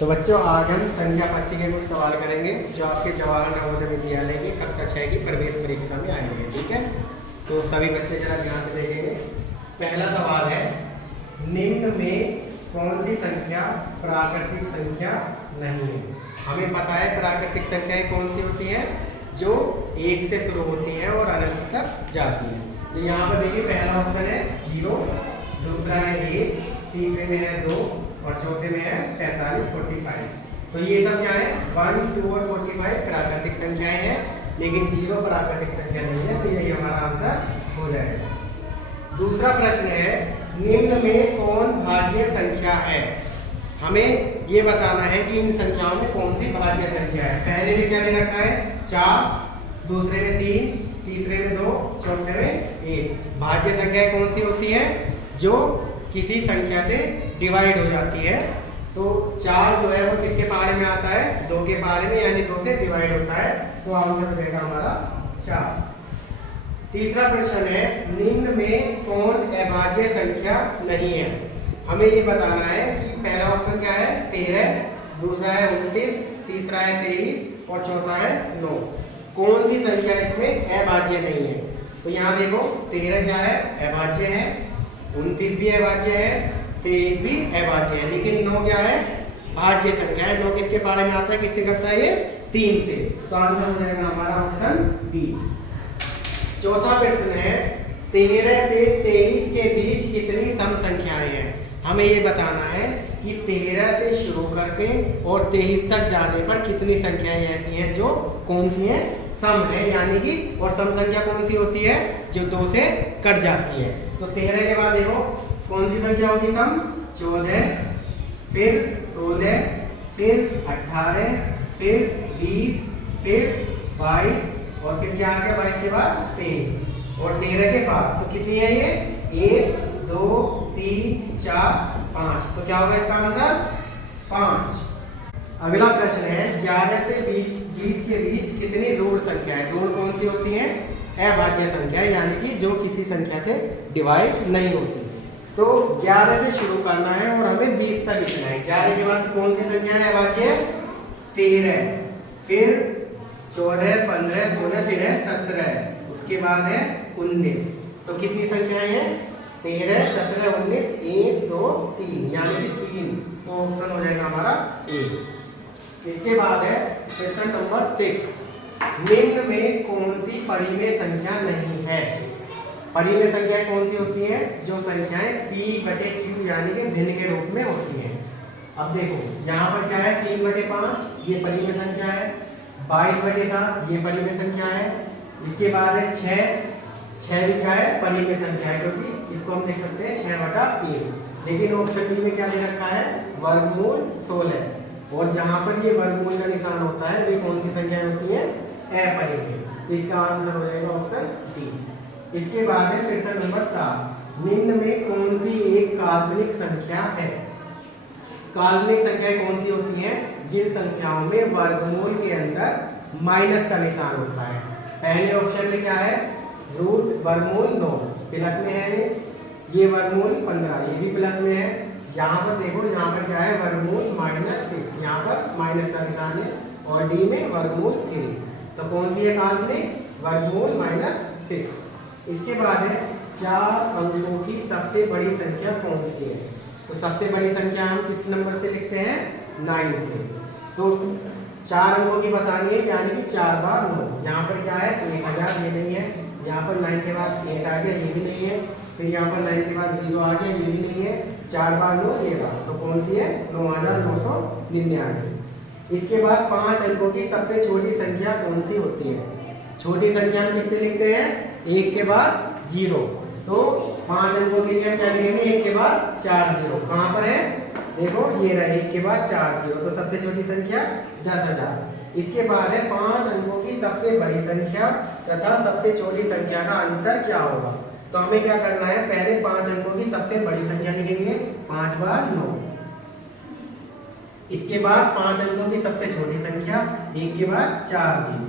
तो बच्चों आज हम संख्या पट्टी के कुछ सवाल करेंगे जो आपके जवाहर नवोदय विद्यालय की कक्षा 6 की प्रवेश परीक्षा में आएंगे। ठीक है, तो सभी बच्चे जरा ध्यान से देखेंगे। पहला सवाल है, निम्न में कौन सी संख्या प्राकृतिक संख्या नहीं है। हमें पता है प्राकृतिक संख्याएं कौन सी होती हैं, जो 1 से शुरू होती हैं और अनंत तक जाती हैं। तो यहाँ पर देखिए पहला ऑप्शन है 0, दूसरा है 1, तीसरे में है 2 और चौथे में है 45, 45। तो ये सब क्या है, 1, 2 और 45 प्राकृतिक संख्याएं हैं, लेकिन 0 प्राकृतिक संख्या नहीं है। तो यही हमारा आंसर हो जाएगा। दूसरा प्रश्न है, निम्न में कौन भाज्य संख्या है। हमें ये बताना है कि इन संख्याओं में कौन सी भाज्य संख्या है। पहले में क्या दे रखा है 4, दूसरे में 3, तीसरे में 2, चौथे में 1। भाज्य संख्या कौन सी होती है, जो किसी संख्या से डिवाइड हो जाती है। तो 4 जो है वो किसके पारे में आता है, 2 के पारे में, यानी 2 से डिवाइड होता है। तो आंसर हो जाएगा हमारा 4। तीसरा प्रश्न है, निम्न में कौन अभाज्य संख्या नहीं है। हमें ये बताना है कि पहला ऑप्शन क्या है 13, दूसरा है 29, तीसरा है 23 और चौथा है 9। कौन सी संख्या इसमें अभाज्य नहीं है। तो यहाँ देखो 13 क्या है, अभाज्य है, 29 भी अभाज्य है, 23 भी अभाज्य है, लेकिन 9 क्या है, भाज्य संख्या है। 9 किसके पारे में आता है, किससे करता है ये, 3 से। तो आंसर हो जाएगा हमारा ऑप्शन बी। चौथा प्रश्न है, 13 से 23 के बीच कितनी सम संख्याएं हैं। हमें ये बताना है कि 13 से शुरू करके और 23 तक जाने पर कितनी संख्याएं ऐसी हैं जो कौन सी हैं, सम है, यानी कि। और सम संख्या कौन सी होती है, जो 2 से कट जाती है। तो 13 के बाद देखो कौन सी संख्या होगी सम, 14, फिर 16, फिर 18, फिर 20, फिर 22 और फिर क्या आ गया 22 के बाद 23 और 13 के बाद तो कितनी है ये, 1, 2, 3, 4, 5। तो क्या होगा इसका आंसर 5। अगला प्रश्न है, 11 से 20 के बीच कितनी ऋण संख्या है। ऋण कौन सी होती है, अभाज्य संख्या, यानी कि जो किसी संख्या से डिवाइड नहीं होती। तो 11 से शुरू करना है और हमें 20 तक लिखना है। 11 के बाद कौन सी संख्या है अभाज्य, 13, फिर 14, 15, 16, फिर है 17, उसके बाद है 19। तो कितनी संख्याएं हैं, 13, 17, 19, 1, 2, 3, यानी कि 3। तो ऑप्शन हो जाएगा हमारा ए। इसके बाद है क्वेश्चन नंबर 6, निम्न में कौन सी परिमेय संख्या नहीं है। परिमेय संख्याएं कौन सी होती हैं, जो संख्याएं p/q यानी कि भिन्न के रूप में होती हैं। अब देखो यहाँ पर क्या है, 3/5 ये परिमेय संख्या है, 22/7 ये परिमेय संख्या है, इसके बाद है 6 भी क्या है, परिमेय संख्या है, क्योंकि इसको हम देख सकते हैं 6/1। लेकिन ऑप्शन डी में क्या दे रखा है, वर्गमूल 16। और जहां पर ये वर्गमूल का निशान होता है वे कौन सी संख्या होती है, अपरिमेय। तो इसका आंसर हो जाएगा ऑप्शन डी। इसके बाद है प्रश्न नंबर 7, निम्न में कौन सी एक काल्पनिक संख्या है। काल्पनिक संख्याएं कौन सी होती हैं, जिन संख्याओं में वर्गमूल के अंदर माइनस का निशान होता है। पहले ऑप्शन में क्या है, रूट वर्गमूल 9 प्लस में है, ये वर्गमूल 15 ये भी प्लस में है। यहाँ पर देखो, यहाँ पर क्या है, वर्गमूल -6, यहाँ पर माइनस का निशान है, और डी में वर्गमूल 3। तो कौन सी है काल्पनिक, वर्गमूल -6। इसके बाद है 4 अंकों की सबसे बड़ी संख्या कौन सी है। तो सबसे बड़ी संख्या हम किस नंबर से लिखते हैं, 9 से। तो 4 अंकों की बतानी है, यानी कि 4 बार 9। यहाँ पर क्या है 1000, ये नहीं है। यहाँ पर 9 के बाद 8 आ गया, ये भी नहीं है। फिर यहाँ पर 9 के बाद 0 आ गया, ये भी नहीं है। 4 बार 9 ये बार, तो कौन सी है, 9999। इसके बाद 5 अंकों की सबसे छोटी संख्या कौन सी होती है। छोटी संख्या हम किससे लिखते हैं, 1 के बाद 0। तो 5 अंकों के लिए हम क्या लिखेंगे, 1 के बाद 4 0। कहाँ पर है, देखो ये रहा, 1 के बाद 4 0। तो सबसे छोटी संख्या 10,000। इसके बाद है 5 अंकों की सबसे बड़ी संख्या तथा सबसे छोटी संख्या का अंतर क्या होगा। तो हमें क्या करना है, पहले 5 अंकों की सबसे बड़ी संख्या लिखेंगे, 5 बार 9। इसके बाद 5 अंकों की सबसे छोटी संख्या, 1 के बाद 4 0।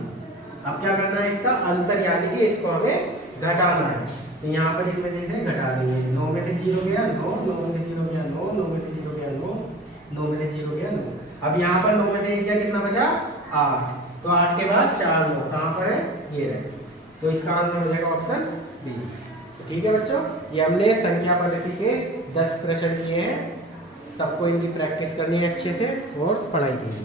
अब क्या करना है, इसका अंतर, यानी कि इसको हमें घटाना है। तो यहाँ पर इसमें से घटा देंगे, 9 में से 0 गया 9, 9 में से 0 गया 9, 9 में से 0 गया 9, 9 में से 0 गया 9। अब यहाँ पर 9 में से 1 गया, कितना बचा 8, तो 8 के बाद 4 9 कहाँ पर है, ये रहे, तो इसका आंसर हो जाएगा ऑप्शन बी। तो ठीक है बच्चों, ये हमने संख्या पद्धति के 10 प्रश्न किए हैं, सबको इनकी प्रैक्टिस करनी है अच्छे से और पढ़ाई कीजिए।